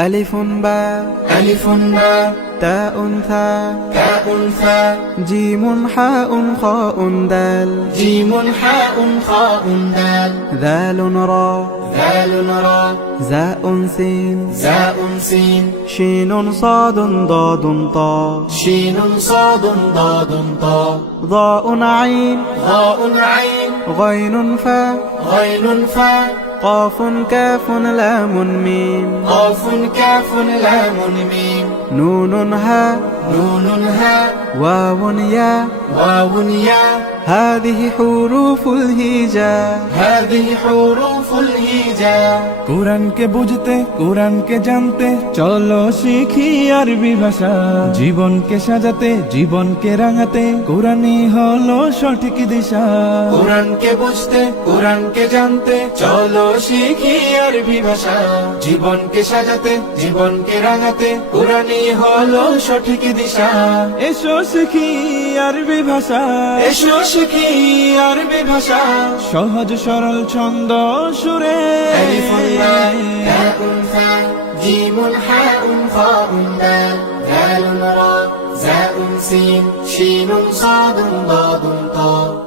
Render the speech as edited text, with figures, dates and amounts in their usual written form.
ألف باء ألف باء تاء ثاء تاء ثاء جيم حاء خاء دال جيم حاء خاء دال ذال را ذال را زاء سين زاء سين شين صاد ضاد طاء شين صاد ضاد طاء ضاء عين ضاء عين غين فاء غين فاء قاف كاف لام ميم قاف كاف لام ميم نون هاء نون هاء واو ياء واو ياء هذه حروف الهجاء هذه حروف الهجاء কোরআনকে বুঝতে কোরআনকে জানতে চলো শিখি আরবি ভাষা জীবনকে সাজাতে জীবনকে রাঙাতে কোরআনই হলো সঠিক দিশা কোরআনকে বুঝতে কোরআনকে জানতে চলো শিখি আরবি ভাষা জীবনকে সাজাতে জীবনকে রাঙাতে কোরআনই হলো সঠিক দিশা এসো শিখি আরবি ভাষা এসো শিখি আরবি ভাষা সহজ সরল ছন্দ সুরে ألف باء تاء ثاء جيم حاء خاء دال ذال را زاء سين شين صاد ضاد طاء